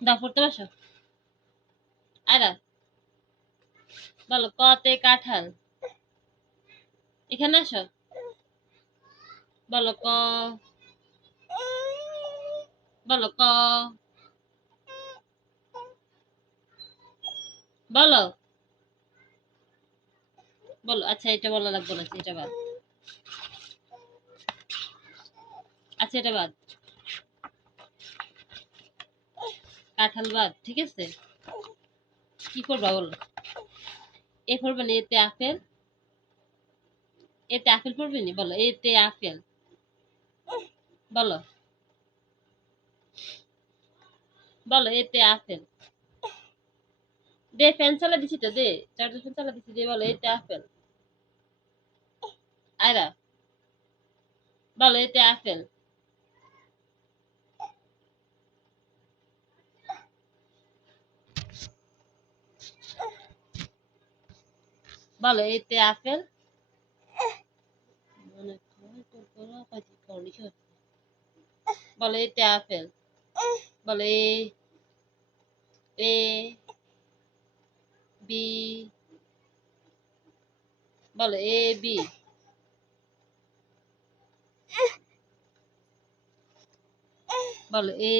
দাও পড়তে বসো। আয়রা বলো কতে কাঁঠাল। এখানে আসো। বলো ক। বলো ক। বলো বলো। আচ্ছা এটা বলা লাগবে না, এটা বাদ। আচ্ছা এটা বাদ, কাঁঠাল বাদ, ঠিক আছে। কি করবা বলো। এ পড়বে না, এতে আপেল। এতে আপেল পড়বে নি, বলো এতে আপেল। বলো বলো এতে আপেল। দে ফ্যান চালা দিছি তো, দে চার্জার ফ্যান চালা দিছি, দে বলো এতে আপেল। আয়রা বলো এতে আপেল। বলো এতে আপেল। বলো এতে আপেল। বলো এ। A B. বলো এ বি। বলো এ